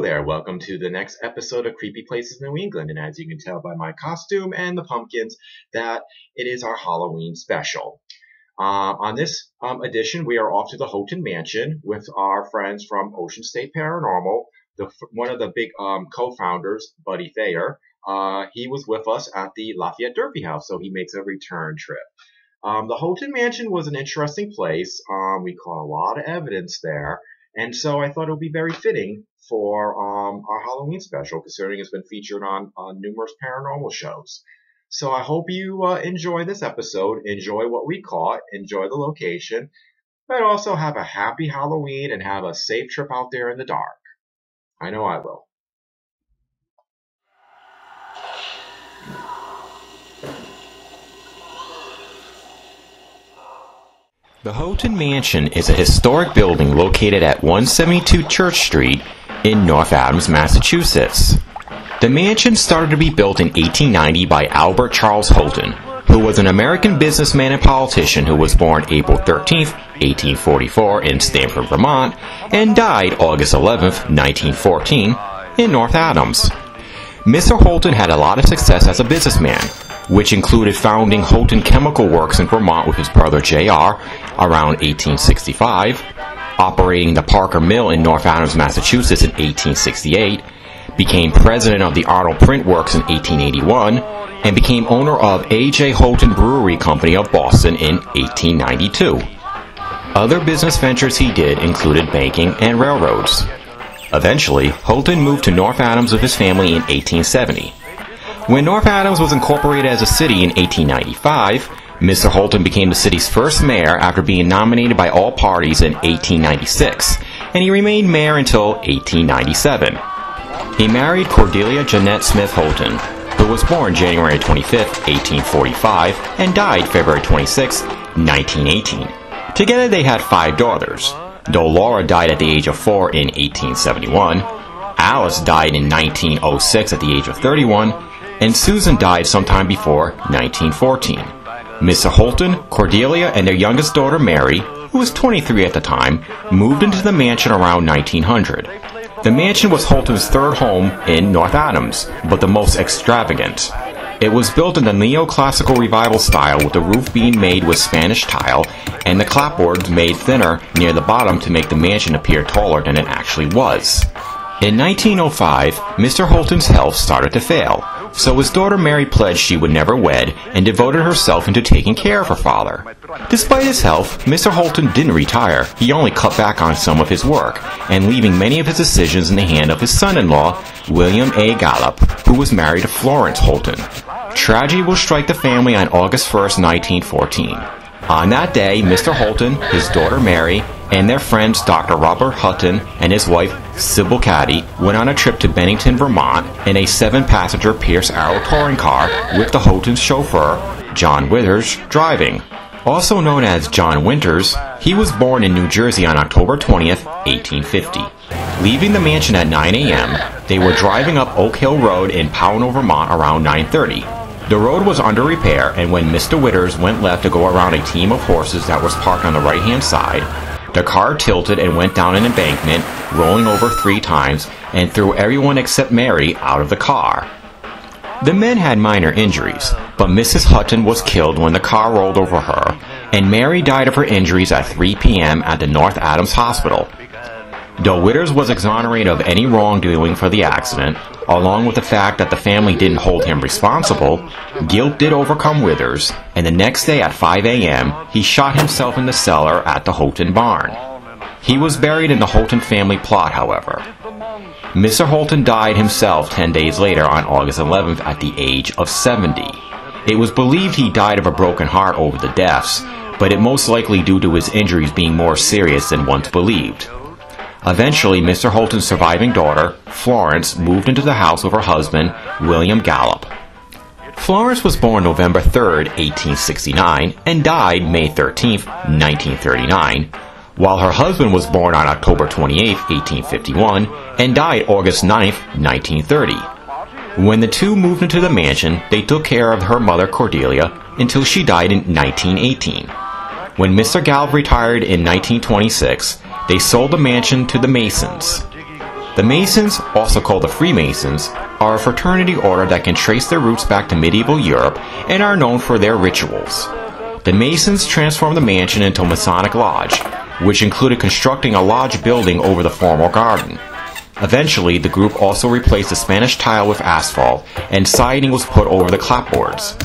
Hello there, welcome to the next episode of Creepy Places New England, and as you can tell by my costume and the pumpkins, that it is our Halloween special. On this edition, we are off to the Houghton Mansion with our friends from Ocean State Paranormal. One of the big co-founders, Buddy Thayer, he was with us at the Lafayette Durfee House, so he makes a return trip. The Houghton Mansion was an interesting place. We caught a lot of evidence there, and so I thought it would be very fitting for our Halloween special, considering it's been featured on numerous paranormal shows. So I hope you enjoy this episode, enjoy what we caught, enjoy the location, but also have a happy Halloween and have a safe trip out there in the dark. I know I will. The Houghton Mansion is a historic building located at 172 Church Street in North Adams, Massachusetts. The mansion started to be built in 1890 by Albert Charles Houghton, who was an American businessman and politician who was born April 13, 1844 in Stamford, Vermont, and died August 11, 1914 in North Adams. Mr. Houghton had a lot of success as a businessman, which included founding Houghton Chemical Works in Vermont with his brother J.R. around 1865, operating the Parker Mill in North Adams, Massachusetts in 1868, became president of the Arnold Print Works in 1881, and became owner of A.J. Houghton Brewery Company of Boston in 1892. Other business ventures he did included banking and railroads. Eventually, Houghton moved to North Adams with his family in 1870. When North Adams was incorporated as a city in 1895, Mr. Houghton became the city's first mayor after being nominated by all parties in 1896, and he remained mayor until 1897. He married Cordelia Jeanette Smith Houghton, who was born January 25, 1845, and died February 26, 1918. Together they had 5 daughters, though Laura died at the age of 4 in 1871, Alice died in 1906 at the age of 31, and Susan died sometime before 1914. Mr. Houghton, Cordelia, and their youngest daughter Mary, who was 23 at the time, moved into the mansion around 1900. The mansion was Houghton's third home in North Adams, but the most extravagant. It was built in the neoclassical revival style, with the roof being made with Spanish tile and the clapboards made thinner near the bottom to make the mansion appear taller than it actually was. In 1905, Mr. Houghton's health started to fail, so his daughter Mary pledged she would never wed and devoted herself into taking care of her father. Despite his health, Mr. Houghton didn't retire. He only cut back on some of his work, and leaving many of his decisions in the hand of his son-in-law, William A. Gallup, who was married to Florence Houghton. Tragedy will strike the family on August 1, 1914. On that day, Mr. Houghton, his daughter Mary, and their friends Dr. Robert Hutton and his wife Sybil Caddy went on a trip to Bennington, Vermont in a 7-passenger Pierce Arrow touring car with the Houghton's chauffeur, John Widders, driving. Also known as John Winters, he was born in New Jersey on October 20th, 1850. Leaving the mansion at 9 a.m., they were driving up Oak Hill Road in Pownell, Vermont around 9:30. The road was under repair, and when Mr. Widders went left to go around a team of horses that was parked on the right-hand side, the car tilted and went down an embankment, rolling over 3 times, and threw everyone except Mary out of the car. The men had minor injuries, but Mrs. Hutton was killed when the car rolled over her, and Mary died of her injuries at 3 p.m. at the North Adams Hospital. Though Widders was exonerated of any wrongdoing for the accident, along with the fact that the family didn't hold him responsible, guilt did overcome Widders, and the next day at 5 a.m., he shot himself in the cellar at the Houghton barn. He was buried in the Houghton family plot, however. Mr. Houghton died himself 10 days later on August 11th at the age of 70. It was believed he died of a broken heart over the deaths, but it most likely due to his injuries being more serious than once believed. Eventually, Mr. Houghton's surviving daughter, Florence, moved into the house with her husband, William Gallup. Florence was born November 3, 1869, and died May 13, 1939, while her husband was born on October 28, 1851, and died August 9, 1930. When the two moved into the mansion, they took care of her mother Cordelia until she died in 1918. When Mr. Gallup retired in 1926, they sold the mansion to the Masons. The Masons, also called the Freemasons, are a fraternity order that can trace their roots back to medieval Europe and are known for their rituals. The Masons transformed the mansion into a Masonic lodge, which included constructing a lodge building over the former garden. Eventually, the group also replaced the Spanish tile with asphalt, and siding was put over the clapboards.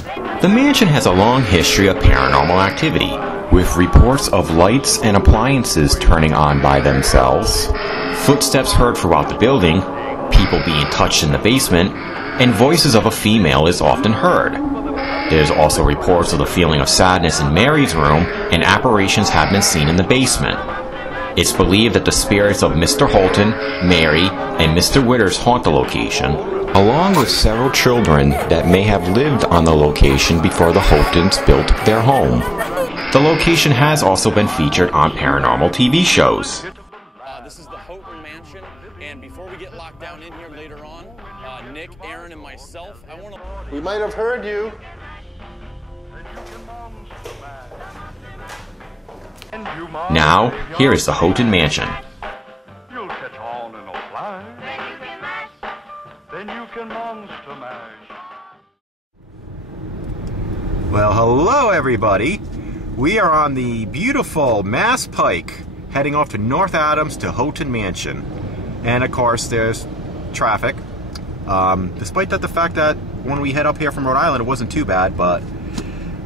The mansion has a long history of paranormal activity, with reports of lights and appliances turning on by themselves, footsteps heard throughout the building, people being touched in the basement, and voices of a female is often heard. There's also reports of the feeling of sadness in Mary's room, and apparitions have been seen in the basement. It's believed that the spirits of Mr. Houghton, Mary, and Mr. Widders haunt the location, along with several children that may have lived on the location before the Houghtons built their home. The location has also been featured on paranormal TV shows. This is the Houghton Mansion, and before we get locked down in here later on, Nick, Aaron, and myself, I want to... We might have heard you. Now, here is the Houghton Mansion. You'll catch on in a flash. Then you can monster mash. Well, hello everybody. We are on the beautiful Mass Pike, heading off to North Adams to Houghton Mansion. And of course, there's traffic. Despite that, the fact that when we head up here from Rhode Island, it wasn't too bad, but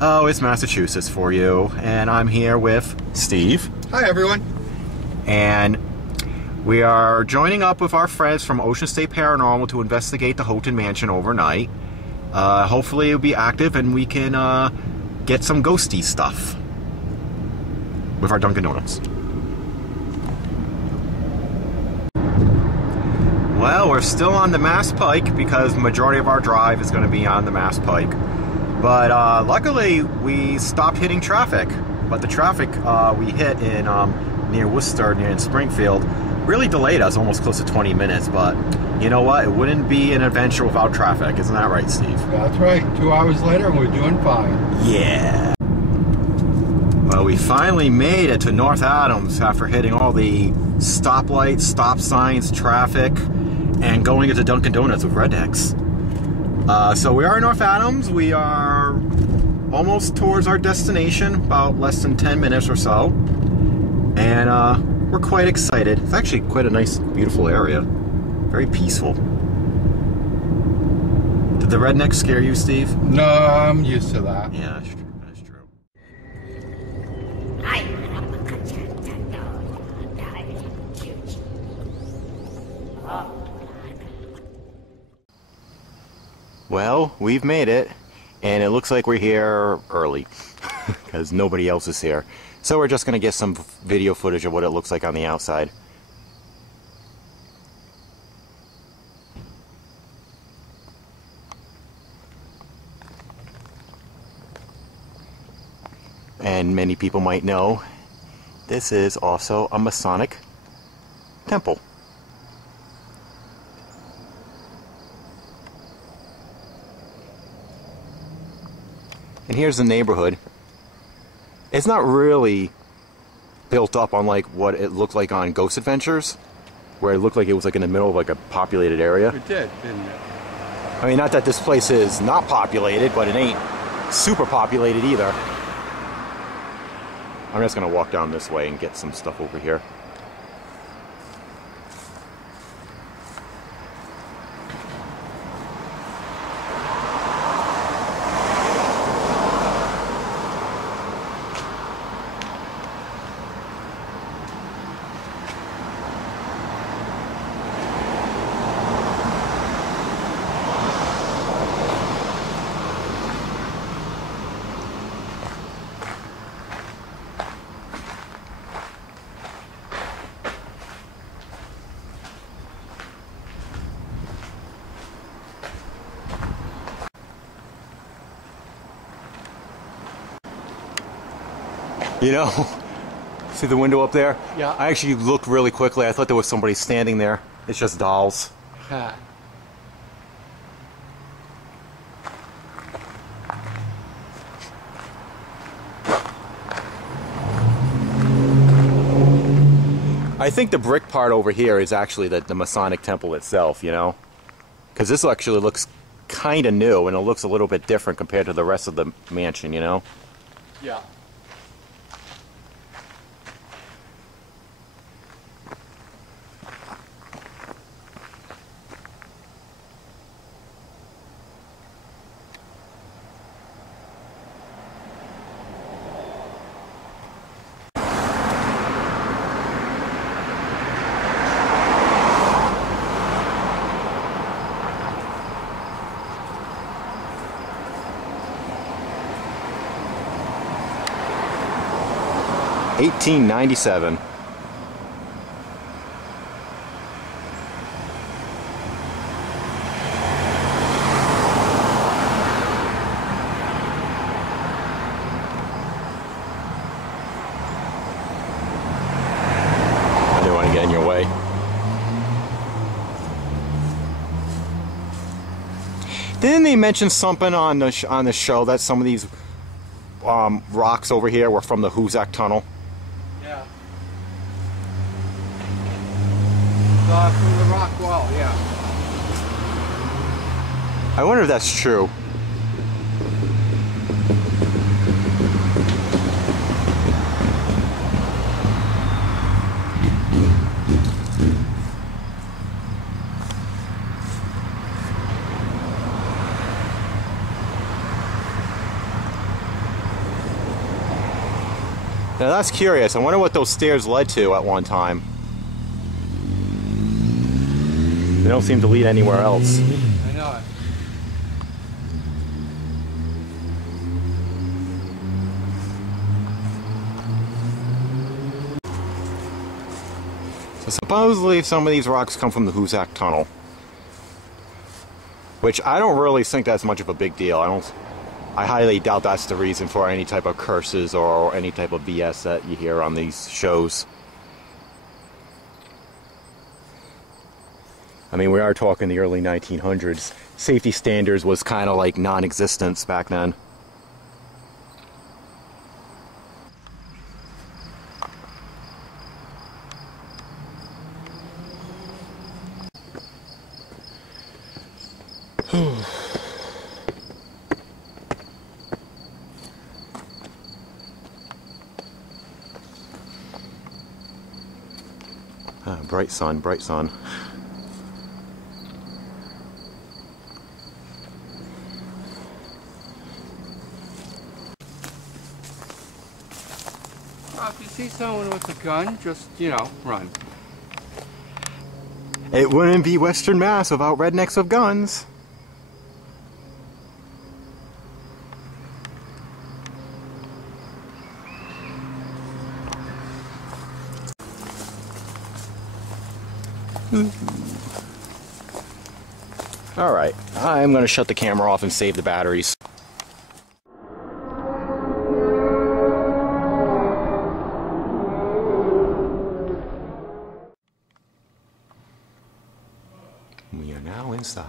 oh, it's Massachusetts for you. And I'm here with Steve. Hi, everyone. And we are joining up with our friends from Ocean State Paranormal to investigate the Houghton Mansion overnight. Hopefully it'll be active and we can get some ghosty stuff with our Dunkin' Donuts. Well, we're still on the Mass Pike because the majority of our drive is going to be on the Mass Pike. But luckily, we stopped hitting traffic. But the traffic we hit in near Worcester, near Springfield, really delayed us almost close to 20 minutes. But you know what? It wouldn't be an adventure without traffic. Isn't that right, Steve? That's right. 2 hours later, and we're doing fine. Yeah. Well, we finally made it to North Adams after hitting all the stoplights, stop signs, traffic, and going into Dunkin' Donuts with rednecks. So we are in North Adams. We are almost towards our destination, about less than 10 minutes or so. And we're quite excited. It's actually quite a nice, beautiful area. Very peaceful. Did the rednecks scare you, Steve? No, I'm used to that. Yeah, that's true. That's true. Well, we've made it, and it looks like we're here early, because nobody else is here. So we're just going to get some video footage of what it looks like on the outside. And many people might know, this is also a Masonic temple. And here's the neighborhood. It's not really built up on like what it looked like on Ghost Adventures, where it looked like it was like in the middle of like a populated area. It did, didn't it? I mean, not that this place is not populated, but it ain't super populated either. I'm just gonna walk down this way and get some stuff over here. You know, see the window up there? Yeah. I actually looked really quickly. I thought there was somebody standing there. It's just dolls. Ha. I think the brick part over here is actually the Masonic temple itself, you know? Because this actually looks kind of new, and it looks a little bit different compared to the rest of the mansion, you know? Yeah. $1897. I didn't want to get in your way. Didn't they mention something on the show that some of these rocks over here were from the Hoosac Tunnel? Yeah. From the rock wall, yeah. I wonder if that's true. Now that's curious. I wonder what those stairs led to at one time. They don't seem to lead anywhere else. I know it. So supposedly some of these rocks come from the Hoosac Tunnel, which I don't really think that's much of a big deal. I highly doubt that's the reason for any type of curses or any type of BS that you hear on these shows. I mean, we are talking the early 1900s. Safety standards was kind of like non-existent back then. Bright sun, bright sun. If you see someone with a gun, just, you know, run. It wouldn't be Western Mass without rednecks with guns. Alright, I'm going to shut the camera off and save the batteries. We are now inside.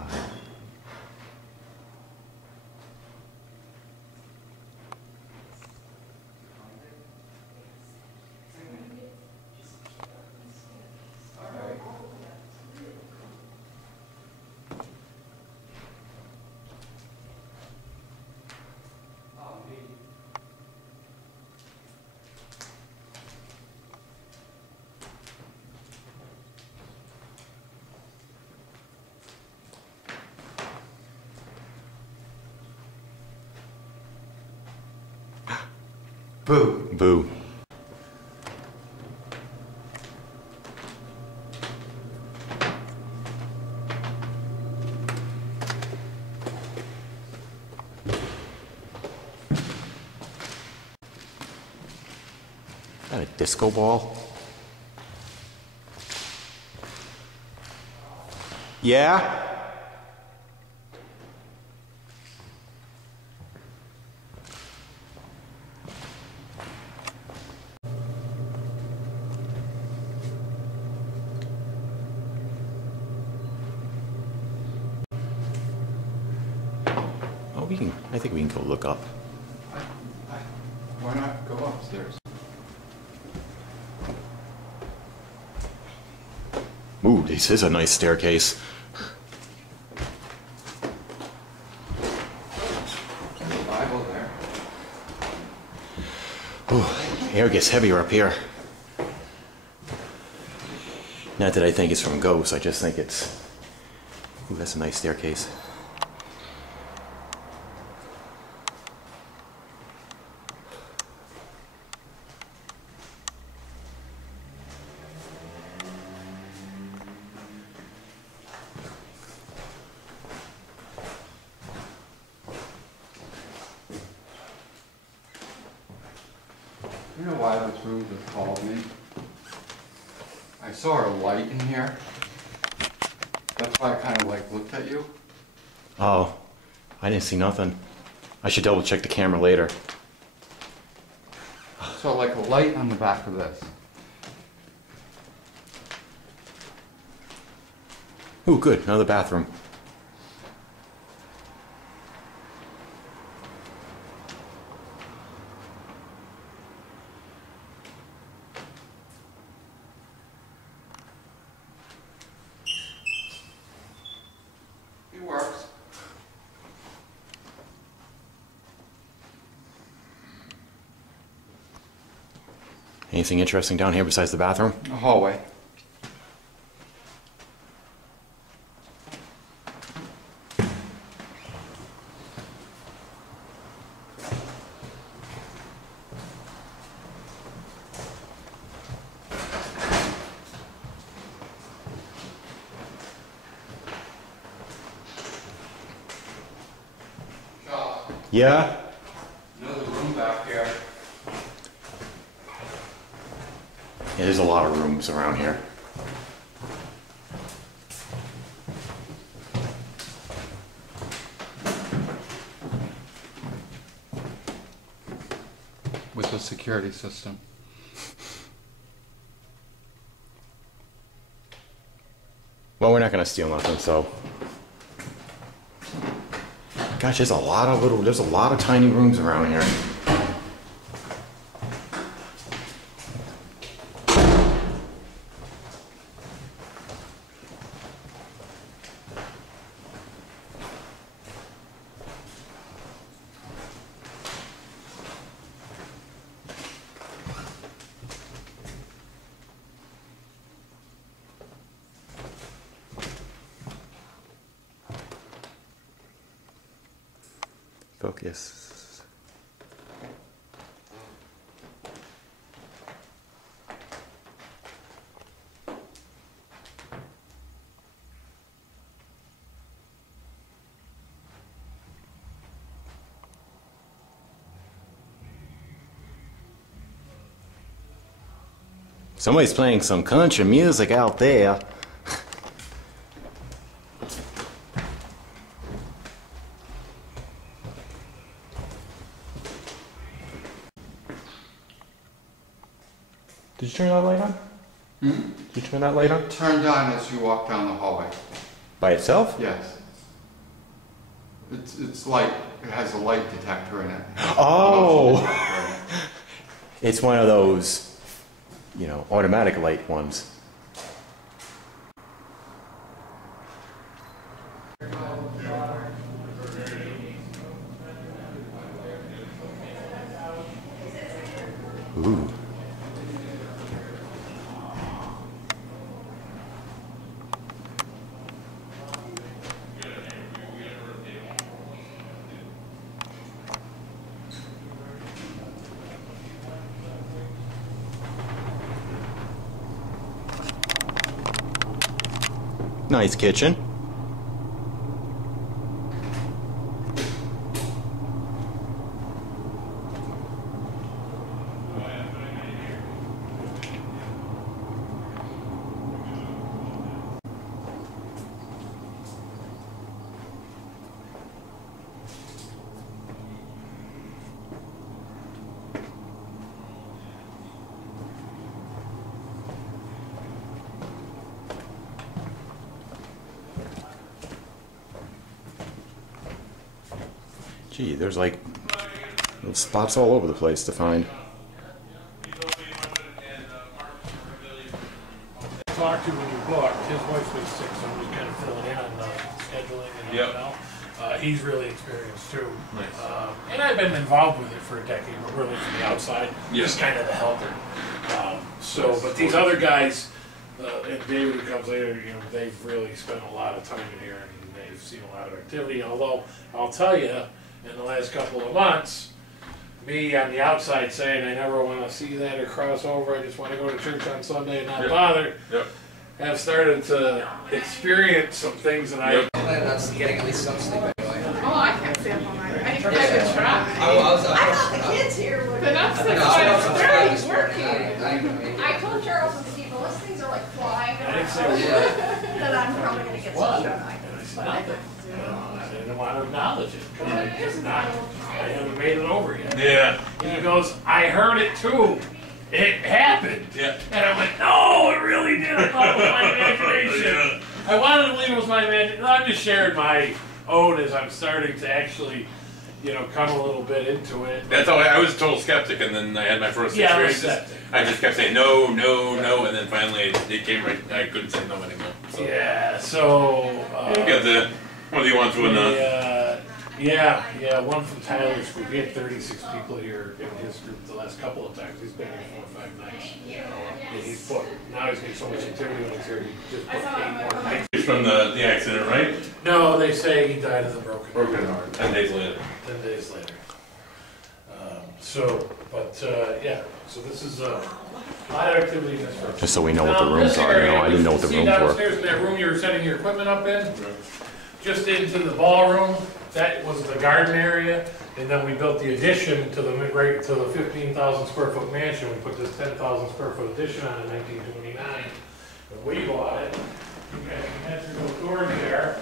Boo. Boo. Is that a disco ball? Yeah? I think we can go look up. Why not go upstairs? Ooh, this is a nice staircase. Bible there. Ooh, air gets heavier up here. Not that I think it's from ghosts, I just think it's... Ooh, that's a nice staircase. You know why this room just called me? I saw a light in here. That's why I kind of like looked at you. Oh, I didn't see nothing. I should double check the camera later. So like a light on the back of this. Ooh, good, another bathroom. It works. Anything interesting down here besides the bathroom? A hallway. Yeah? Another room back here. Yeah, there's a lot of rooms around here. With a security system. Well, we're not gonna steal nothing, so. Gosh, there's a lot of tiny rooms around here. Focus. Somebody's playing some country music out there. Did you turn that light on? Hmm? Did you turn that light on? Turned on as you walk down the hallway. By itself? Yes. It's light. It has a light detector in it. Oh! Motion detector in it. It's one of those, you know, automatic light ones. Ooh. Nice kitchen. Gee, there's like little spots all over the place to find. Talk to when you booked. His You Yep. know? He's really experienced too. Nice. And I've been involved with it for a decade, but really from the outside, Yeah. just kind of the helper. But these other guys, and David who comes later, you know, they've really spent a lot of time in here and they've seen a lot of activity. Although I'll tell you, in the last couple of months, me on the outside saying I never want to see that or cross over, I just want to go to church on Sunday and not bother, have started to experience some things that I planning on getting at least some sleep anyway. Oh, I can't stay up all night. I could try. I thought the kids here would. But not No, I was on since this morning. I told Charles and Steve, well, those things are like flying. I didn't say That I'm probably going to get What? some tonight. But I didn't. I didn't want to acknowledge it because I haven't made it over yet. Yeah. And he goes, I heard it too. It happened. Yeah. And I went, no, it really did. I thought it was my imagination. I wanted to believe it was my imagination. I'm just sharing my own as I'm starting to actually, you know, come a little bit into it. That's how I was a total skeptic, and then I had my first experiences. I just kept saying no, no, no, and then finally it came right. I couldn't say no anymore. So. Yeah. So. You got the. What do you want to enough? Yeah, one from Tyler's group. He had 36 people here in his group the last couple of times. He's been here 4 or 5 nights. And he's put, now he's getting so much activity when he's here, he just put 8 more nights. He's from the accident, right? No, they say he died of the broken heart. 10 days later. 10 days later. Yeah, so this is a lot of activity in this room. Just so we know what the rooms are, you know, I didn't know what the rooms were. Downstairs in that room you were setting your equipment up in, just into the ballroom, that was the garden area, and then we built the addition to the 15,000 square foot mansion. We put this 10,000 square foot addition on in 1929. When we bought it, you guys can head through the doors there.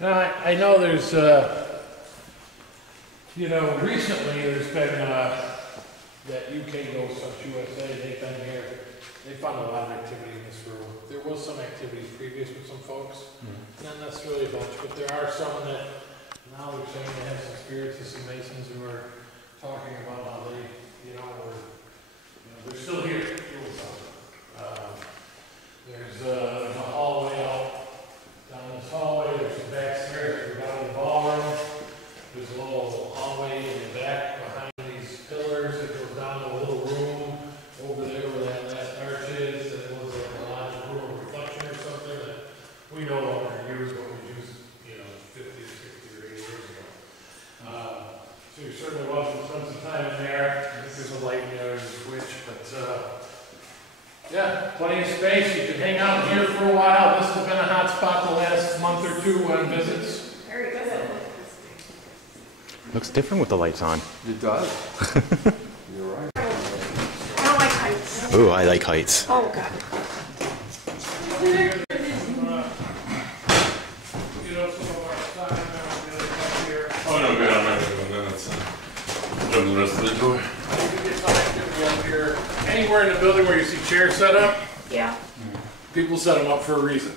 Now, I know there's, you know, recently there's been that UK Ghost Hunt USA, they've been here. They found a lot of activity in this room. There was some activity previous with some folks, not necessarily a bunch, but there are some that now they're saying they have some spirits of some Masons who are talking about how they, you know, they're still here. There's a hallway out down this hallway. There's some back stairs. We're down in the ballroom. There's a little hallway in the back behind these pillars that goes down to a little room over there where that last arch is. That was a logical room of reflection or something that we no longer use, but we used, you know, 50 or 60 or 80 years ago. So you're certainly welcome to spend some time in there. I think there's a light in there and a switch, but yeah, plenty of space. You can hang out here for a while. This has been a hot spot the last month or two on visits. Very good. Looks different with the lights on. It does. You're right. I don't like heights. Ooh, I like heights. Oh, God. Oh no, good. I'm not going to that's the rest of the tour. You get some activity up here. Anywhere in the building where you see chairs set up, Yeah. people set them up for a reason.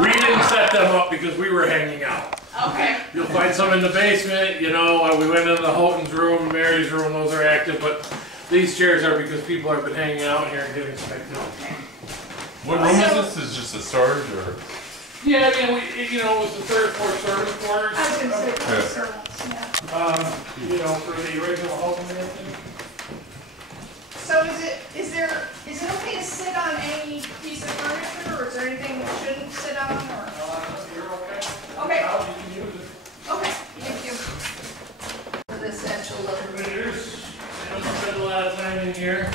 We didn't set them up because we were hanging out. Okay. You'll find some in the basement, you know, we went into the Houghton's room, Mary's room, those are active, but these chairs are because people have been hanging out here and giving some activity. What room is this? Is just a storage or? Yeah, I mean, you know, it was the third floor service quarters. I was going to say servants, yeah. You know, for the original Houghton Mansion. So is it okay to sit on any piece of furniture, or is there anything that shouldn't sit on, or? You're okay. Okay. Now you can use it. Okay, thank you. For this actual look. Visitors, I don't spend a lot of time in here.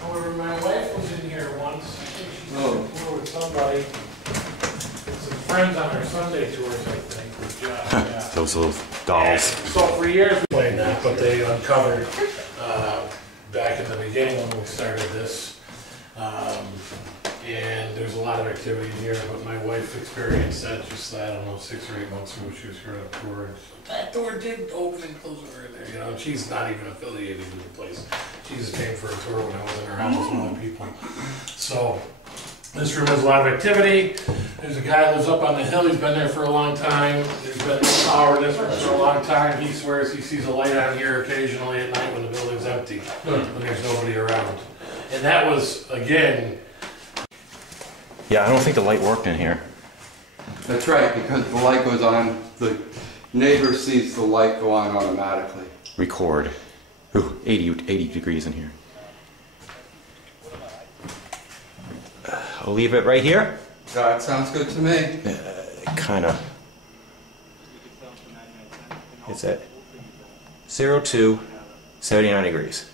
However, my wife was in here once. I think she was on tour with somebody. With some friends on her Sunday tours, I think, with Josh. Yeah. Those little dolls. So for years we played that, but they uncovered back in the beginning when we started this. And there's a lot of activity here, but my wife experienced that just, I don't know, 6 or 8 months ago. She was here on a tour. And that door did open and close over there, you know, and she's not even affiliated with the place. She just came for a tour when I was in her house with other people. So this room has a lot of activity. There's a guy who lives up on the hill. He's been there for a long time. There's been no power in this room for a long time. He swears he sees a light on here occasionally at night when the building's empty, when there's nobody around. And that was, again, Yeah, I don't think the light worked in here. That's right, because the light goes on, the neighbor sees the light go on automatically. Record. Ooh, 80 degrees in here. I'll leave it right here. That sounds good to me. Kind of. It's at 02, 79 degrees.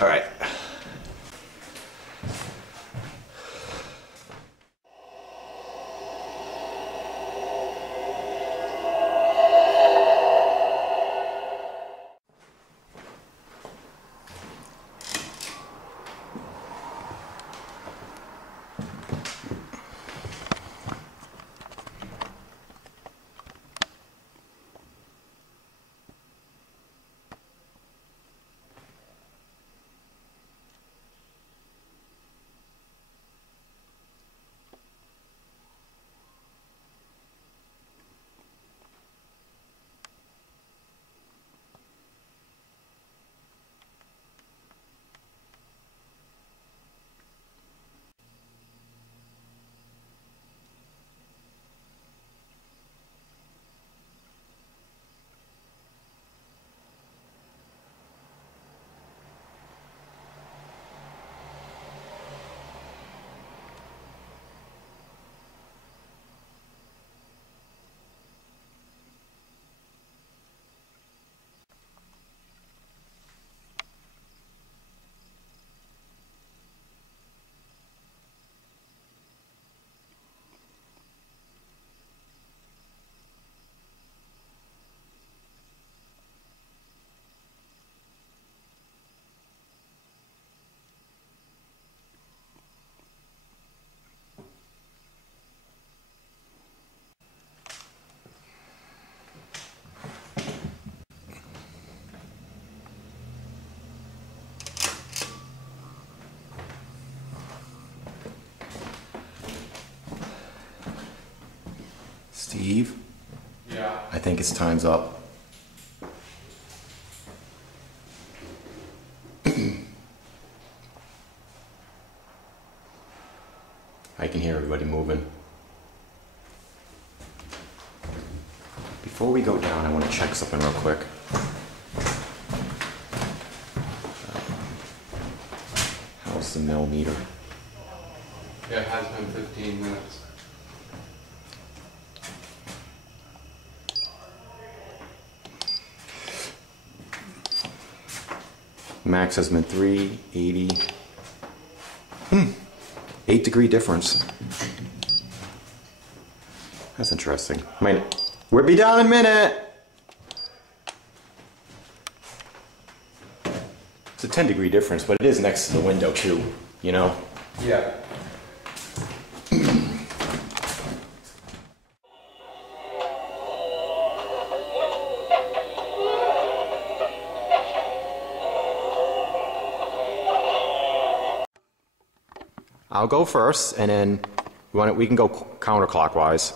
All right. Steve? Yeah. I think it's time's up. I can hear everybody moving. Before we go down, I want to check something real quick. How's the millimeter? Yeah, it has been 15 minutes. Max has been 380. 8-degree difference. That's interesting. We'll be down in a minute. It's a 10-degree difference, but it is next to the window too, you know? Yeah. I'll go first, and then we can go counterclockwise,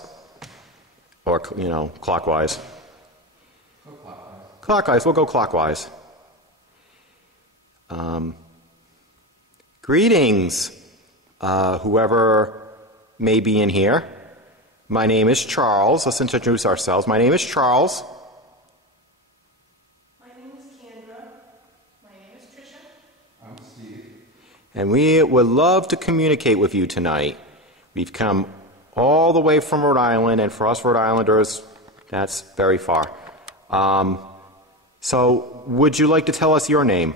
or you know, clockwise. Go clockwise. Clockwise. We'll go clockwise. Greetings, whoever may be in here. My name is Charles. Let's introduce ourselves. My name is Charles. My name is Kendra. My name is Tricia. I'm Steve. And we would love to communicate with you tonight. We've come all the way from Rhode Island, and for us Rhode Islanders, that's very far. So, would you like to tell us your name?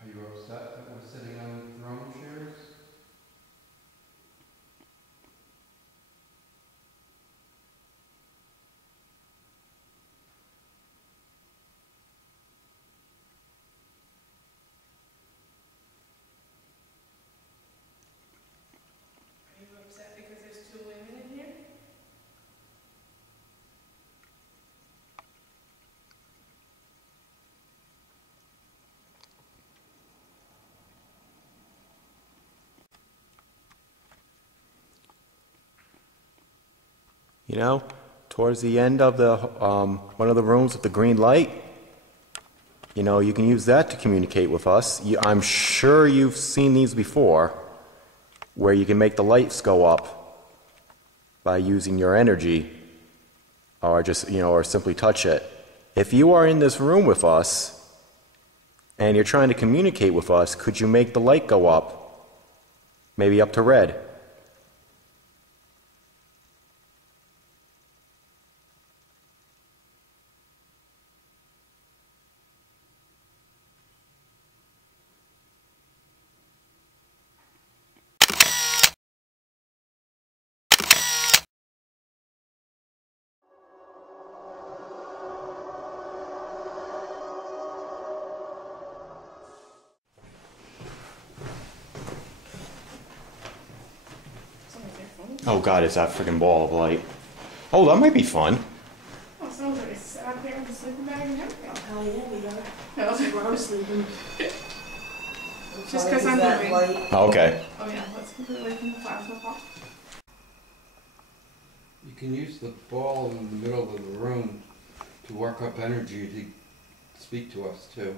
Are you upset that we're sitting on throne chairs? you know, towards the end of the one of the rooms with the green light. You know, you can use that to communicate with us. I'm sure you've seen these before, where you can make the lights go up by using your energy, or just, you know, or simply touch it. If you are in this room with us and you're trying to communicate with us, could you make the light go up? Maybe up to red. Oh god, it's that freaking ball of light. Oh, that might be fun. Oh, someone's already sat there with a sleeping bag and everything. Hell yeah, we are. No, We're always sleeping. Just because I'm moving. Oh, okay. Oh yeah, let's keep it away from the plasma pop. You can use the ball in the middle of the room to work up energy to speak to us too.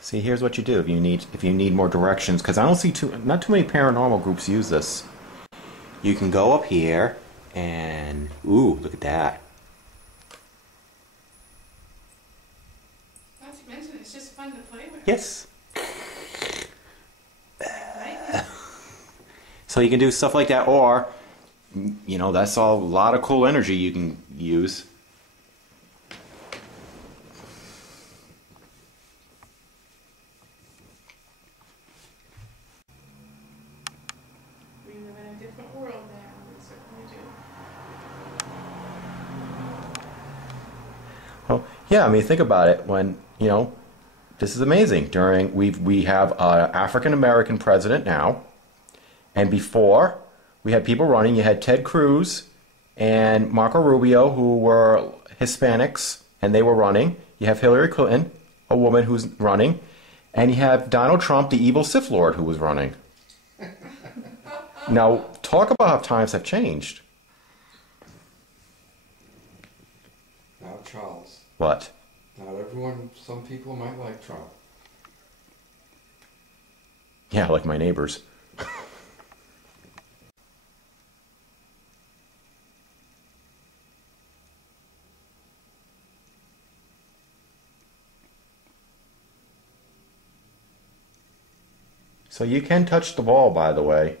See, here's what you do if you need more directions, because I don't see not too many paranormal groups use this. You can go up here and ooh, look at that. Not to mention, it's just fun to play with. Yes. So you can do stuff like that, or you know, that's a lot of cool energy you can use. We live in a different world now, we certainly do. Well, yeah, I mean, think about it. When, you know, this is amazing. We have an African American president now, and before we had people running. You had Ted Cruz and Marco Rubio, who were Hispanics, and they were running. You have Hillary Clinton, a woman who's running, and you have Donald Trump, the evil Sith Lord, who was running. Now, talk about how times have changed. Now, Charles. What? Not everyone, some people might like Trump. Yeah, like my neighbors. So you can touch the ball, by the way.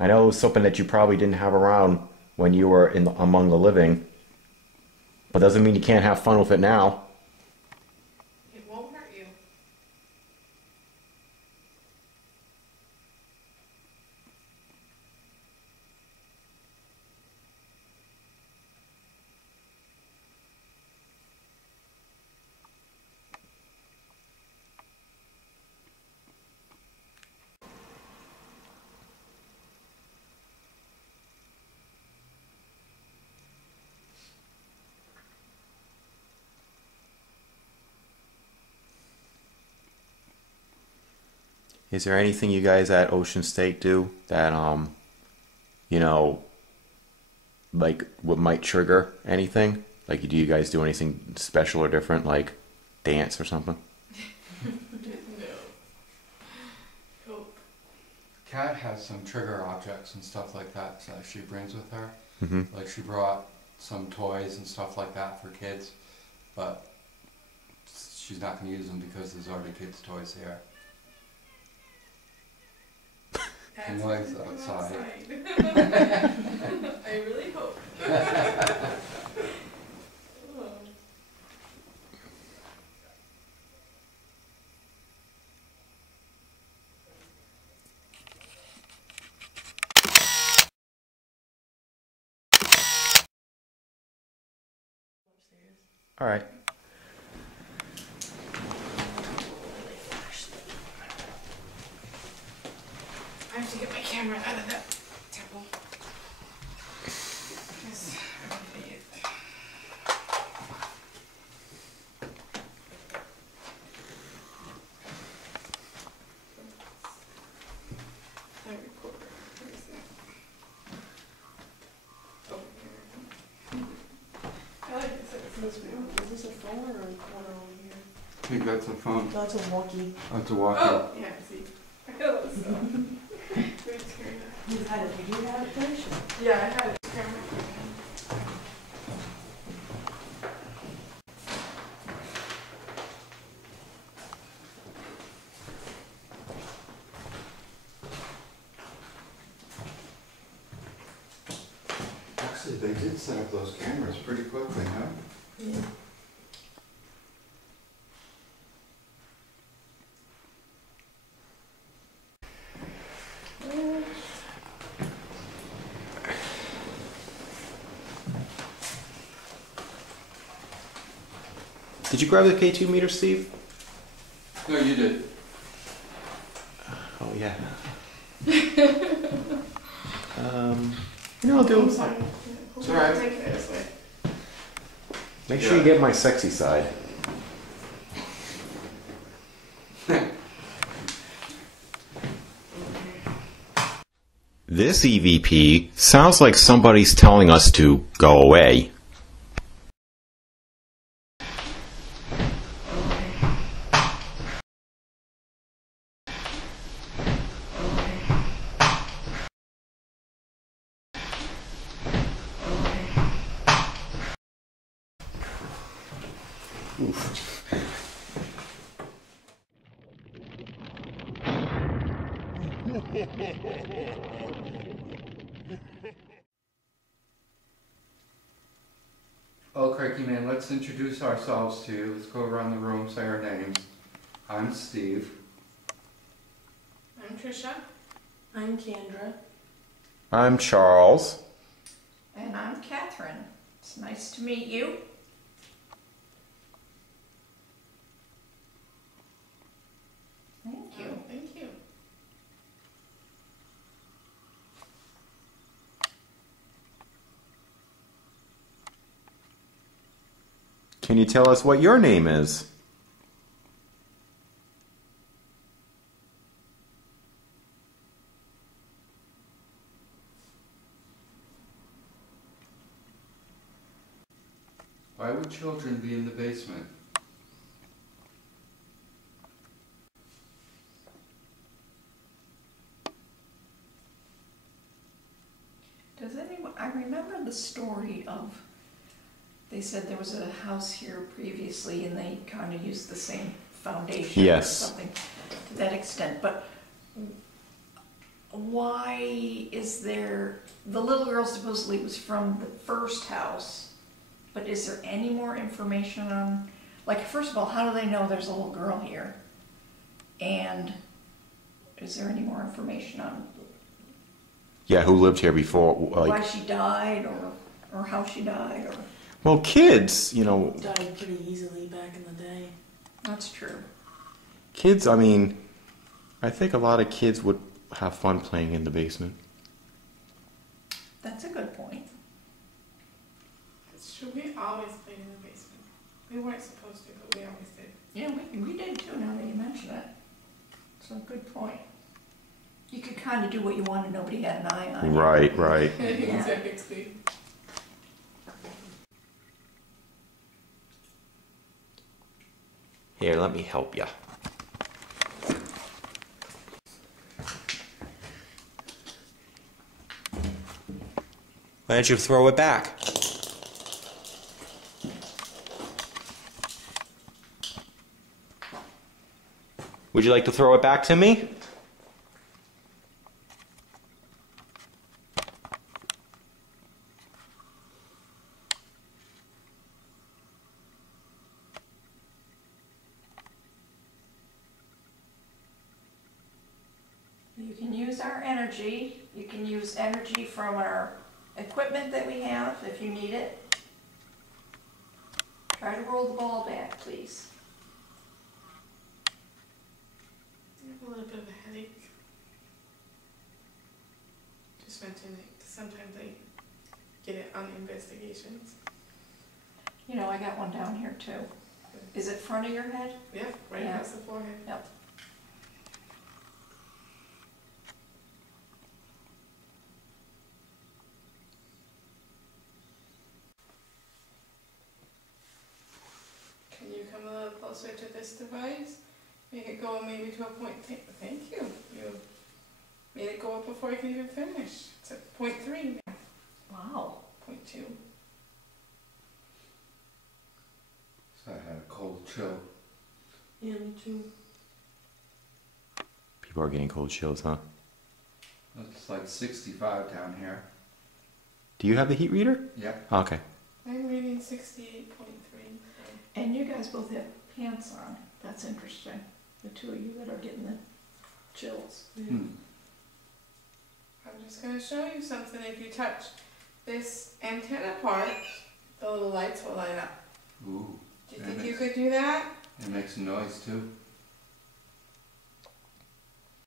I know it was something that you probably didn't have around when you were among the living, but doesn't mean you can't have fun with it now. It won't hurt you. Is there anything you guys at Ocean State do that, you know, like what might trigger anything? Like, do you guys do anything special or different, like dance or something? No. Kat has some trigger objects and stuff like that that she brings with her. Mm-hmm. Like she brought some toys and stuff like that for kids, but she's not going to use them because there's already kids' toys here. And noise outside. I really hope. All right. I have to get my camera out of that table. Yes, I'm an idiot. That recorder. this a phone or a recorder over here? I think that's a phone. That's a walkie. Oh, it's a walkie. Oh, yeah, see. I feel it was You had it, did you have it finished? Yeah, I had it. Actually, they did set up those cameras pretty quickly, huh? Yeah. Did you grab the K2 meter, Steve? No, you did. Oh, yeah. I'll do it. It's alright. Make sure you get my sexy side. This EVP sounds like somebody's telling us to go away. Well, Cranky Man, let's introduce ourselves to you. Let's go around the room, say our names. I'm Steve. I'm Trisha. I'm Kendra. I'm Charles. And I'm Catherine. It's nice to meet you. Thank you. Thank you. Can you tell us what your name is? Why would children be in the basement? Does anyone, I remember the story of, they said there was a house here previously and they kind of used the same foundation Yes. or something to that extent, but why is there, the little girl supposedly was from the first house, but is there any more information on, like, first of all, how do they know there's a little girl here? And is there any more information on Yeah, who lived here before? why she died or how she died or? Well, kids, you know. Died pretty easily back in the day. That's true. Kids, I mean, I think a lot of kids would have fun playing in the basement. That's a good point. It's true. We always played in the basement. We weren't supposed to, but we always did. Yeah, we did too, now that you mention it. It's a good point. You could kind of do what you wanted, nobody had an eye on you. Right, right. Exactly. Here, let me help you. Why don't you throw it back? Would you like to throw it back to me? You can use our energy. You can use energy from our equipment that we have if you need it. Try to roll the ball back, please. I have a little bit of a headache. Just mentioned it, 'cause sometimes I get it on investigations. You know, I got one down here too. Is it front of your head? Yeah, right Yeah. across the forehead. Yep. closer to this device. Make it go maybe to a point. Thank you. You made it go up before I can even finish. It's at 0.3 now. Wow. 0.2. So I had a cold chill. Yeah, me too. People are getting cold chills, huh? It's like 65 down here. Do you have the heat reader? Yeah. Okay. I'm reading 68.3. And you guys both have pants on. That's interesting. The two of you that are getting the chills. Hmm. I'm just going to show you something. If you touch this antenna part, the little lights will light up. Ooh. Do you think you could do that? It makes a noise too.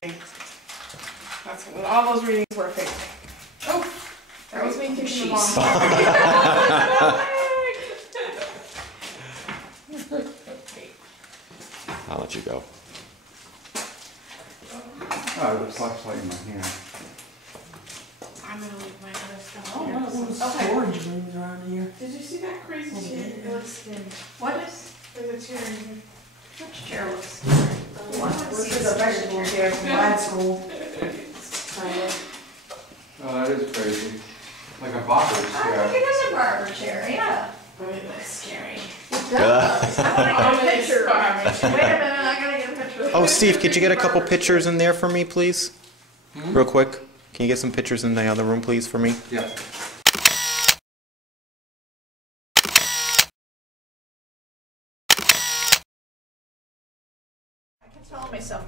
That's what all those readings were fake. Oh, that was me kicking the ball. I'll let you go. Oh, I have a flashlight in my hand. I'm going to leave my other stuff Oh, here. one of those storage rooms around here. Did you see that crazy chair? It looks scary. What is? There's a chair in here. Which chair looks scary? The one that This sees is a vegetable chair from grad school. Oh, that is crazy. Like a barber's I chair. think it is a barber chair, yeah. But it looks scary. It does. I want to get a picture. Wait a minute, I gotta get a picture. Oh, Steve, could you get a couple pictures in there for me, please? Real quick. Can you get some pictures in the other room, please, for me? Yeah. I can tell myself,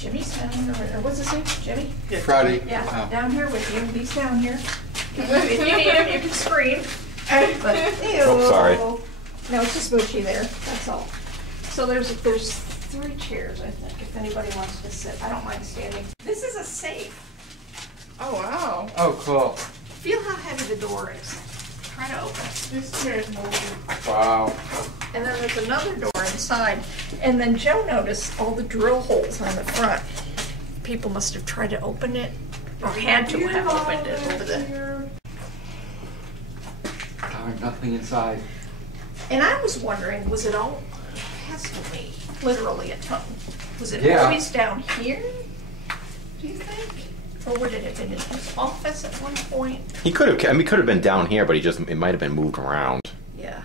Jimmy's down here, or what's his name? Jimmy? Friday. Yeah, Oh. down here with you. He's down here. If you need him, you can scream. But, ew. Oh, sorry. No, it's just Moochie there, that's all. So there's 3 chairs, I think, if anybody wants to sit. I don't mind standing. This is a safe. Oh, wow. Oh, cool. Feel how heavy the door is. Try to open it. This chair is moldy. Wow. And then there's another door inside. And then Joe noticed all the drill holes on the front. People must have tried to open it, or had to have opened it over the... Nothing inside. And I was wondering, was it all, it has to be literally a tunnel. Was it Yeah. always down here, do you think? Or would it have been in his office at one point? He could have. I mean, could have been down here, but it might have been moved around. Yeah.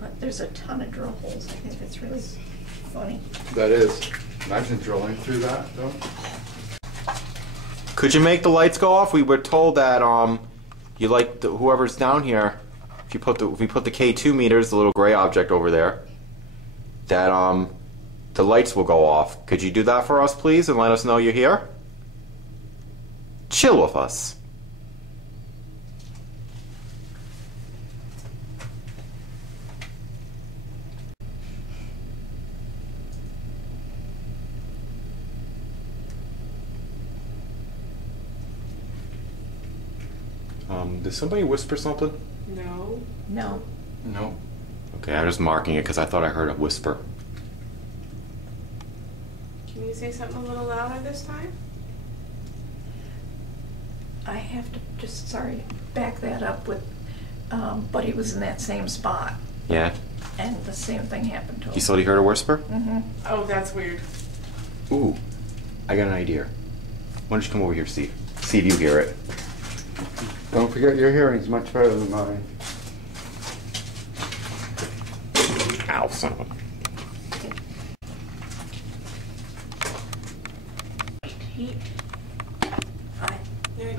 But there's a ton of drill holes. I think it's really funny. That is. Imagine drilling through that, though. Could you make the lights go off? We were told that you like whoever's down here. If we put the K2 meters, the little gray object over there, that the lights will go off. Could you do that for us, please, and let us know you're here? Chill with us. Did somebody whisper something? No. No. No. Okay, I'm just marking it because I thought I heard a whisper. Can you say something a little louder this time? I have to just, back that up with, Buddy was in that same spot. Yeah? And the same thing happened to him. You said he heard a whisper? Mm-hmm. Oh, that's weird. Ooh, I got an idea. Why don't you come over here, Steve? See if you hear it. Don't forget your hearing's much better than mine. Ow, son of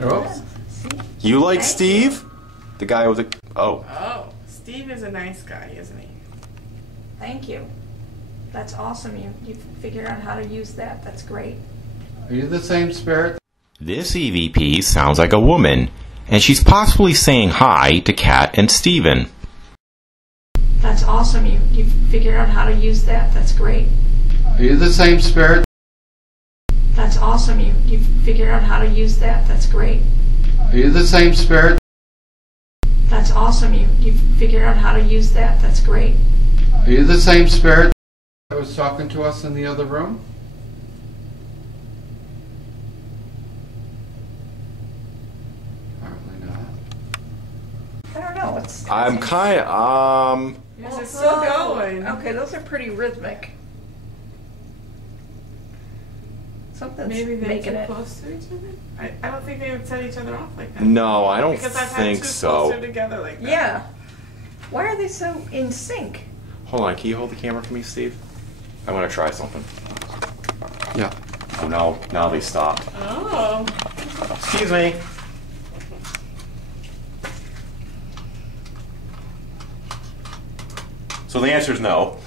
Oh. You like Steve? The guy with the... Oh. Oh, Steve is a nice guy, isn't he? Thank you. That's awesome. You figured out how to use that. That's great. Are you the same spirit? This EVP sounds like a woman, and she's possibly saying hi to Kat and Steven. That's awesome. You figured out how to use that. That's great. Are you the same spirit? That's awesome. You figured out how to use that. That's great. Are you the same spirit? That's awesome. You figured out how to use that. That's great. Are you the same spirit that was talking to us in the other room? I don't know. It's I'm kind of, Yes, it's still going. Okay, those are pretty rhythmic. Something's Maybe they're making too it. close to each other? I don't think they would set each other off like that. No, I don't because I've think had two so. closer together like that. Yeah. Why are they so in sync? Hold on, can you hold the camera for me, Steve? I want to try something. Yeah. Oh no, now they stopped. Oh. Excuse me. So the answer is no.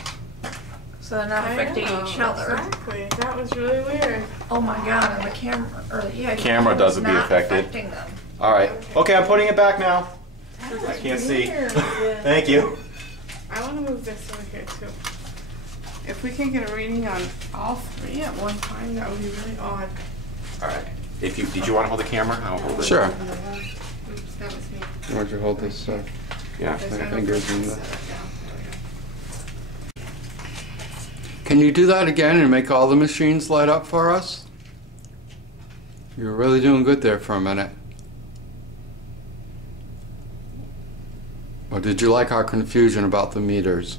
So they're not I affecting know, each other. Exactly. That was really weird. Oh my god, and the camera, or yeah, Camera doesn't be not affected. affecting them. All right. Okay, I'm putting it back now. I can't see. Thank you. I want to move this over here too. If we can get a reading on all three at one time, that would be really odd. All right. If you did you want to hold the camera? I'll hold it. Sure. Oops, that was me. Why don't you hold this Yeah. There's my no fingers in set the... it down. There Can you do that again and make all the machines light up for us? You're really doing good there for a minute. Or did you like our confusion about the meters?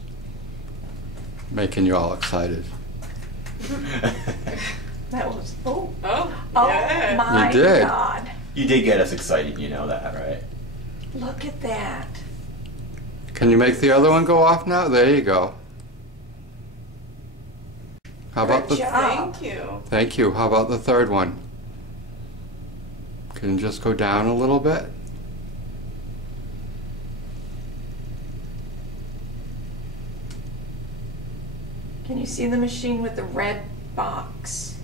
Making you all excited. That was, oh. we go. Oh, Oh yeah. my You did. god. You did get us excited, you know that, right? Look at that. Can you make the other one go off now? There you go. How about Good the... job. Thank you. Thank you. How about the third one? Can you just go down a little bit? Can you see the machine with the red box?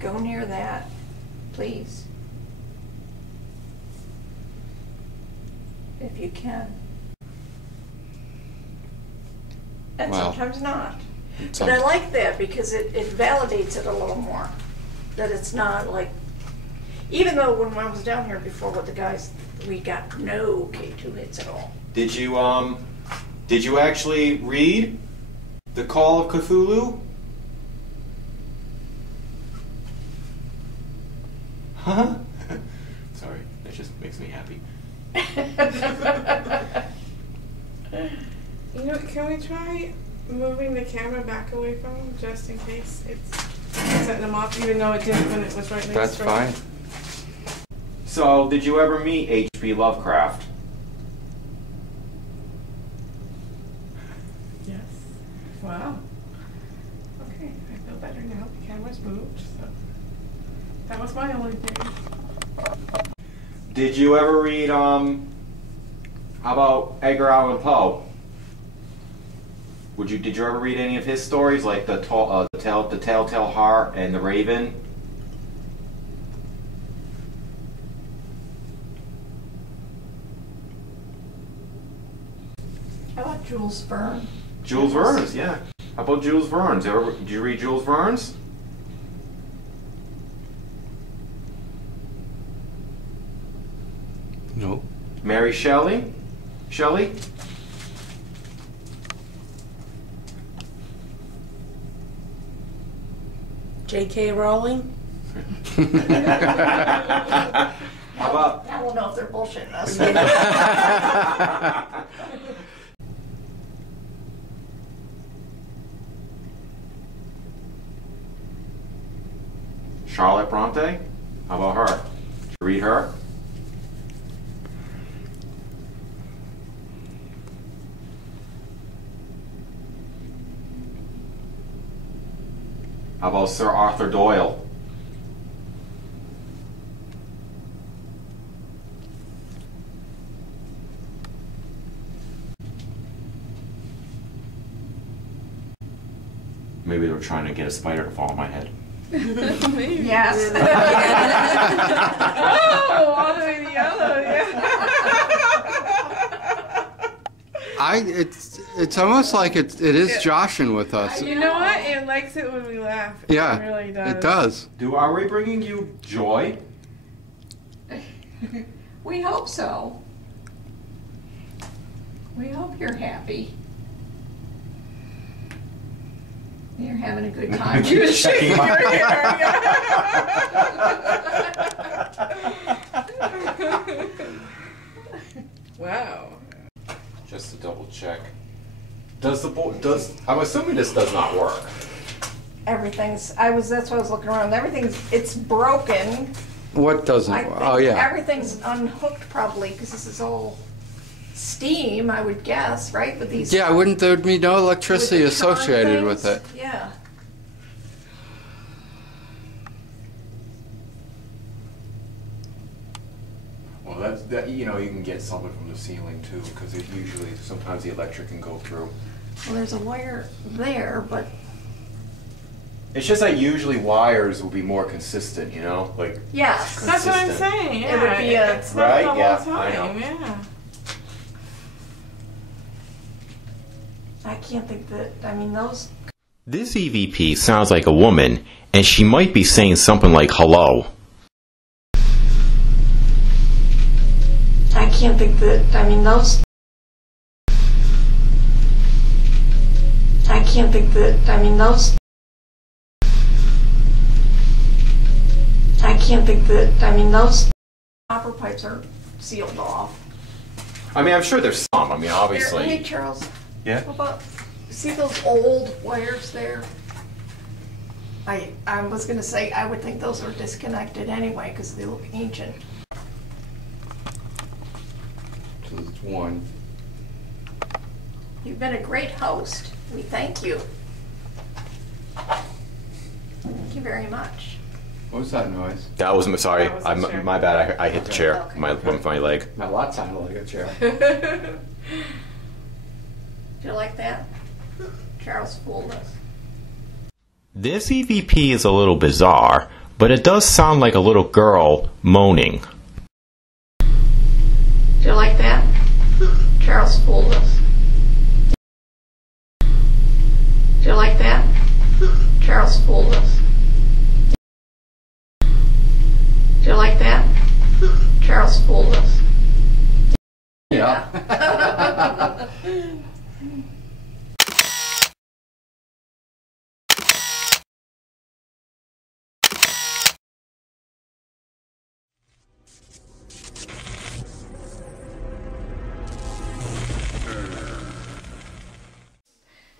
Go near that, please. If you can. And Wow. sometimes not. Some- But I like that because it validates it a little more. That it's not like, even though when I was down here before with the guys, we got no K2 hits at all. Did you actually read The Call of Cthulhu? Huh? Sorry, that just makes me happy. You know, can we try moving the camera back away from him just in case it's setting him off, even though it didn't when it was right next That's to him? fine. So, did you ever meet H.P. Lovecraft? Yes. Wow. Okay, I feel better now. The camera's moved, so that was my only thing. Did you ever read, how about Edgar Allan Poe? Did you ever read any of his stories, like the Telltale Heart and The Raven? How about Jules Verne? Jules Verne's, yeah. How about Jules Verne's? Did you read Jules Verne's? No. Mary Shelley? Shelley? J.K. Rowling? How about... Now we'll know if they're bullshitting us. Charlotte Bronte? How about her? Did you read her? How about Sir Arthur Doyle? Maybe they were trying to get a spider to fall on my head. Yes. Oh, all the way to yellow, yeah. It's almost like it is joshing with us. You know what? It likes it when we laugh. Yeah, It really does. it does. Are we bringing you joy? We hope so. We hope you're happy. You're having a good time. You're checking my Wow. Just to double check. I'm assuming this does not work. Everything's, that's why I was looking around. It's broken. What doesn't? I think Oh yeah. everything's unhooked probably because this is all steam, I would guess, right? With these. Yeah, wouldn't there be no electricity with the charm associated with it? things? Yeah. Well, that you can get something from the ceiling too, because sometimes the electric can go through. Well, there's a wire there, but It's just that usually wires will be more consistent, like. yes, That's what I'm saying. Yeah. It would be a- it's not Right? the whole Yeah, time. I know. Yeah. I can't think that. I mean, those. This EVP sounds like a woman, and she might be saying something like hello. I can't think that. I mean, those. I can't think that. I mean, those. I can't think that. I mean, those copper pipes are sealed off. I mean, I'm sure there's some. I mean, obviously. Hey, Charles. Yeah. How about, see those old wires there? I was gonna say, I would think those are disconnected anyway, because they look ancient. So it's one. You've been a great host. We thank you. Thank you very much. What was that noise? That was sorry. That was the chair. My bad. I hit the chair. Okay. With my leg. My lot sounded like a chair. Do you like that? Charles fooled us. This EVP is a little bizarre, but it does sound like a little girl moaning. Do you like that? Charles fooled us. Do you like that? Charles fooled us. Do you like that? Charles fooled us. Yeah.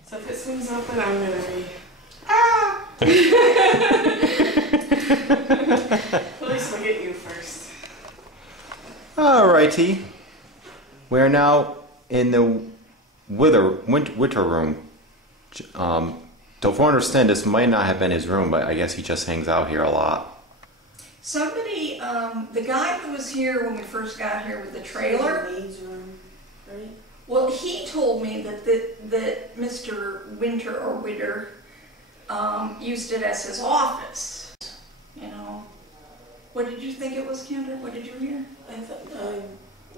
So if it swings open, I'm gonna be. At least I'll get you first. Alrighty. We're now in the winter room. Don't understand, this might not have been his room, but I guess he just hangs out here a lot. Somebody, the guy who was here when we first got here with the trailer, Maid's room, right? well, he told me that Mr. Winter or Widder used it as his office. What did you think it was, Kendra? What did you hear? I thought the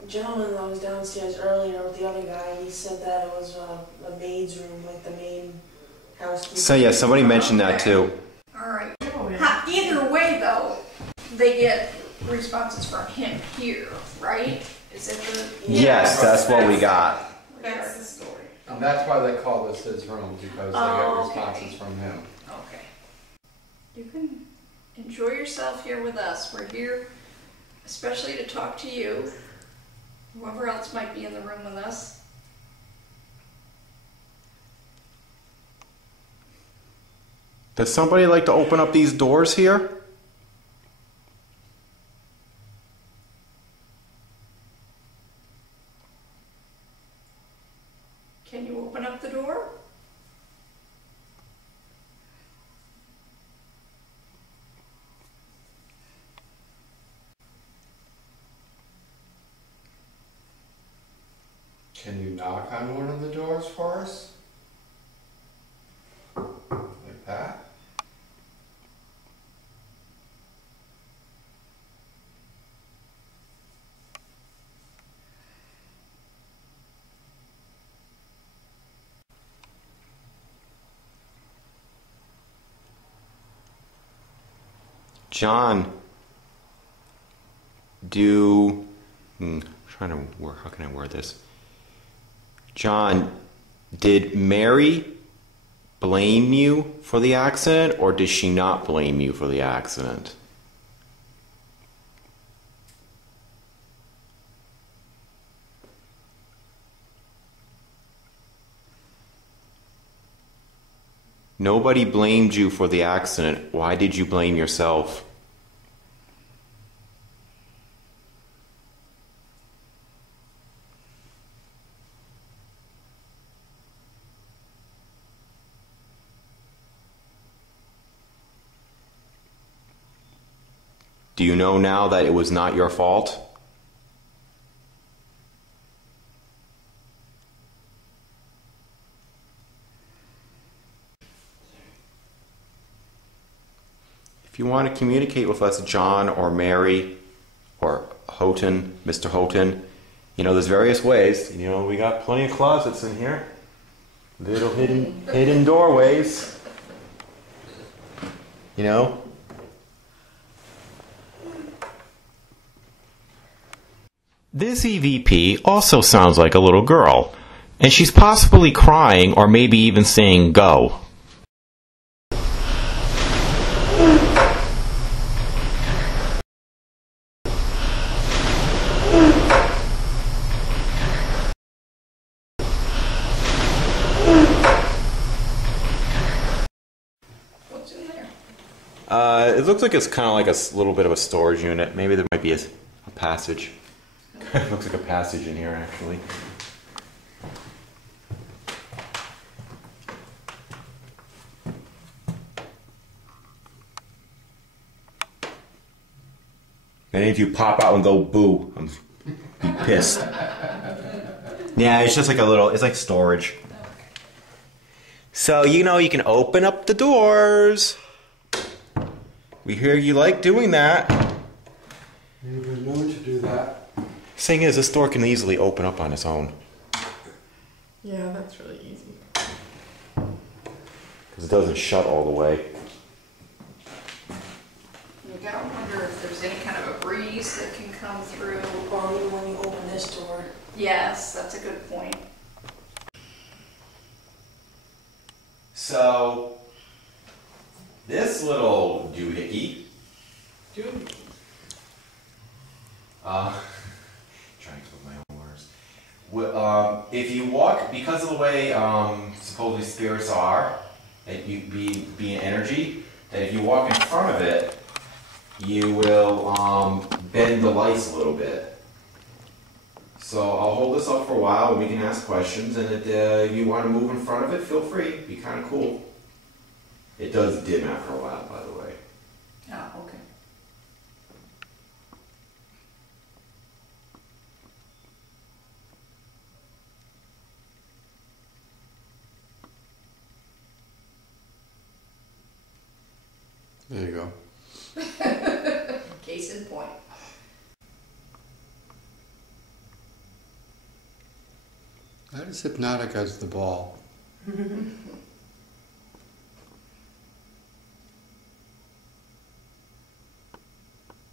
gentleman that was downstairs earlier with the other guy, he said that it was a maid's room, like the main housekeeper. So yeah, somebody mentioned that too. All right. Either way, though, they get responses from him here, right? Is it the? Yes, that's what we got. That's the story. And that's why they call this his room, because they get responses from him. Okay. You can enjoy yourself here with us. We're here especially to talk to you, whoever else might be in the room with us. Does somebody like to open up these doors here? Can you open up the door? Can you knock on one of the doors for us? Like that? John, how can I word this? John, did Mary blame you for the accident, or did she not blame you for the accident? Nobody blamed you for the accident. Why did you blame yourself? Do you know now that it was not your fault? If you want to communicate with us, John or Mary or Houghton, Mr. Houghton, you know, there's various ways. You know, we got plenty of closets in here. Little hidden doorways. You know? This EVP also sounds like a little girl, and she's possibly crying or maybe even saying go. What's in there? It looks like it's kind of like a little bit of a storage unit. Maybe there might be a passage. It looks like a passage in here, actually. Any of you pop out and go boo, I'm be pissed. Yeah, it's just like a little, it's like storage. So, you know, you can open up the doors. We hear you like doing that. You've been known to do that. Thing is, this door can easily open up on its own. Yeah, that's really easy. Because it doesn't shut all the way. You gotta wonder if there's any kind of a breeze that can come through. Or even when you open this door. Yes, that's a good point. So, this little doohickey. Trying to put my own words. If you walk, because of the way supposedly spirits are, that you be an energy, that if you walk in front of it, you will bend the lights a little bit. So I'll hold this up for a while and we can ask questions, and if you want to move in front of it, feel free. It'd be kind of cool. It does dim after a while, by the way. Oh, okay. There you go. Case in point. That is hypnotic as the ball.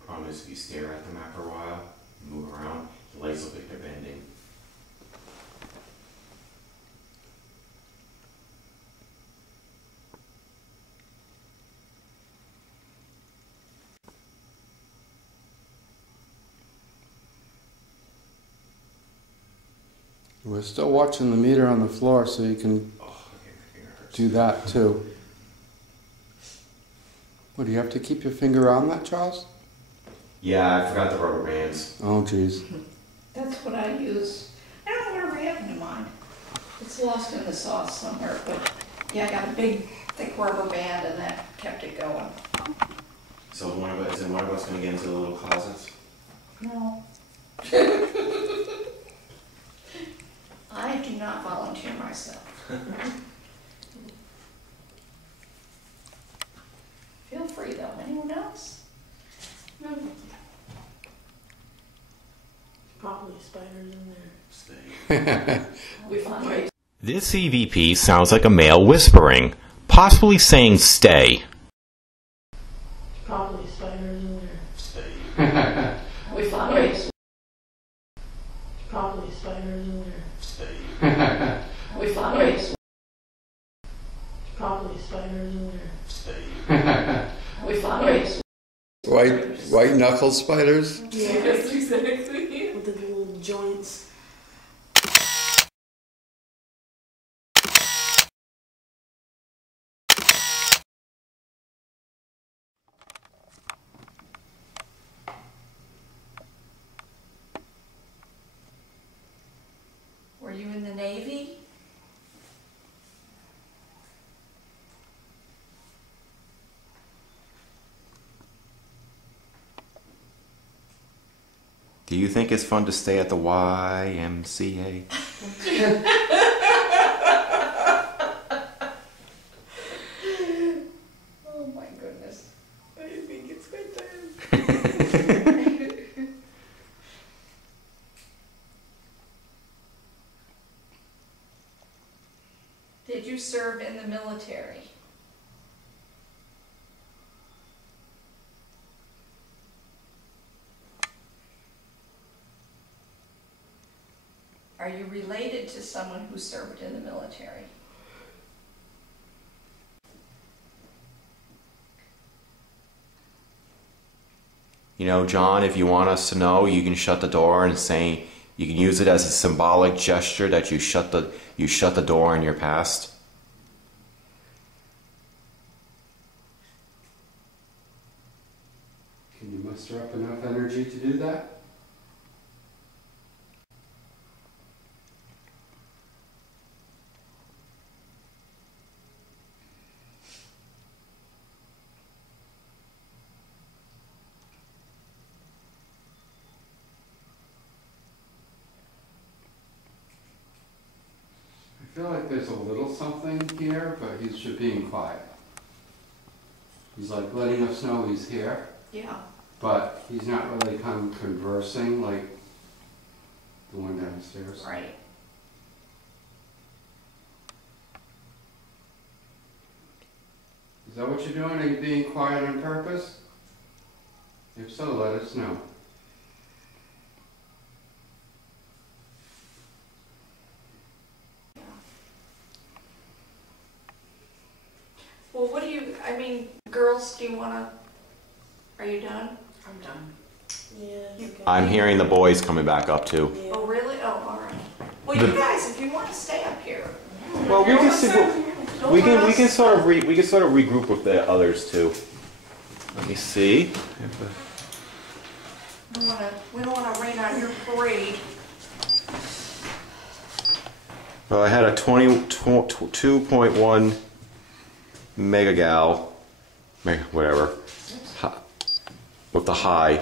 Problem is, if you stare at them after a while, move around, the lights look like they're bending. We're still watching the meter on the floor, so you can do that too. What, do you have to keep your finger on that, Charles? Yeah, I forgot the rubber bands. Oh, jeez. That's what I use. I don't know whatever happened to mine. It's lost in the sauce somewhere, but yeah, I got a big, thick rubber band and that kept it going. So is one of us going to get into the little closets? No. I do not volunteer myself. Feel free though. Anyone else? No. Probably spiders in there. We found ways. This EVP sounds like a male whispering, possibly saying stay. Probably spiders in there. We found ways. Probably spiders in there. We found ways. Probably spiders in there. We found ways. White knuckle spiders? Yeah, that's exactly. With the little joints. Do you think it's fun to stay at the YMCA? Oh my goodness. I think it's good time. Did you serve in the military? Are you related to someone who served in the military? You know, John, if you want us to know, you can shut the door and say, you can use it as a symbolic gesture that you shut the door in your past. Can you muster up enough energy to do that? I feel like there's a little something here, but he's just being quiet. He's like letting us know he's here. Yeah. But he's not really conversing like the one downstairs. Right. Is that what you're doing? Are you being quiet on purpose? If so, let us know. Well, what do you, I mean, girls, do you want to, are you done? I'm done. Yeah. I'm hearing the boys coming back up too. Yeah. Oh, really? Oh, all right. Well, you guys, if you want to stay up here. Well, we can sort of regroup with the others too. Let me see. We don't want to rain on your parade. Well, I had a 2.1 megagal, whatever, with the high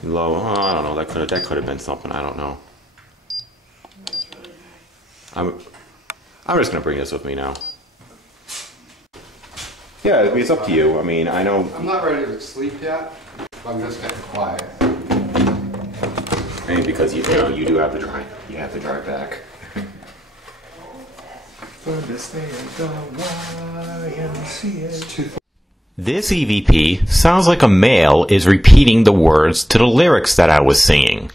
and low. Oh, I don't know. That could have been something. I don't know. I'm just gonna bring this with me now. Yeah, it's up to you. I mean, I know. I'm not ready to sleep yet. I'm just getting quiet. And because you do have to drive. You have to drive back. This EVP sounds like a male is repeating the words to the lyrics that I was singing.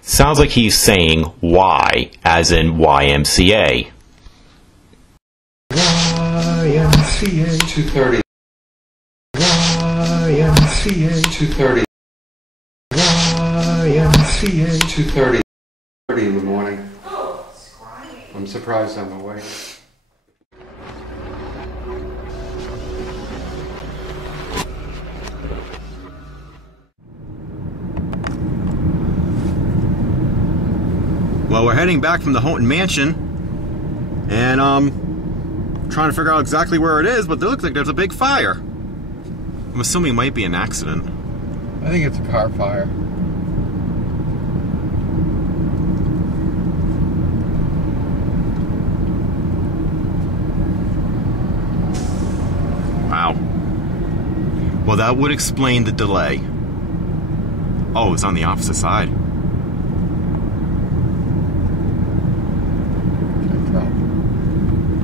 Sounds like he's saying Y, as in YMCA. YMCA 2:30. YMCA 2:30. YMCA 2:30. 30 in the morning. I'm surprised I'm awake. Well, we're heading back from the Houghton Mansion, and trying to figure out exactly where it is, but it looks like there's a big fire. I'm assuming it might be an accident. I think it's a car fire. Wow. Well, that would explain the delay. Oh, it's on the opposite side.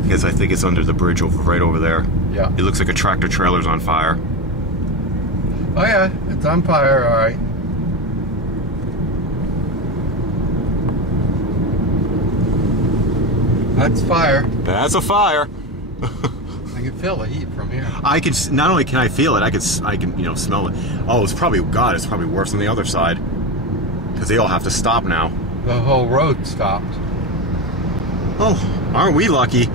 Because I think it's under the bridge right over there. Yeah. It looks like a tractor trailer's on fire. Oh yeah, it's on fire, all right. That's fire. That's a fire. I can feel the heat from here. I can, not only can I feel it, I can smell it. Oh, it's probably worse on the other side. Because they all have to stop now. The whole road stopped. Oh, aren't we lucky?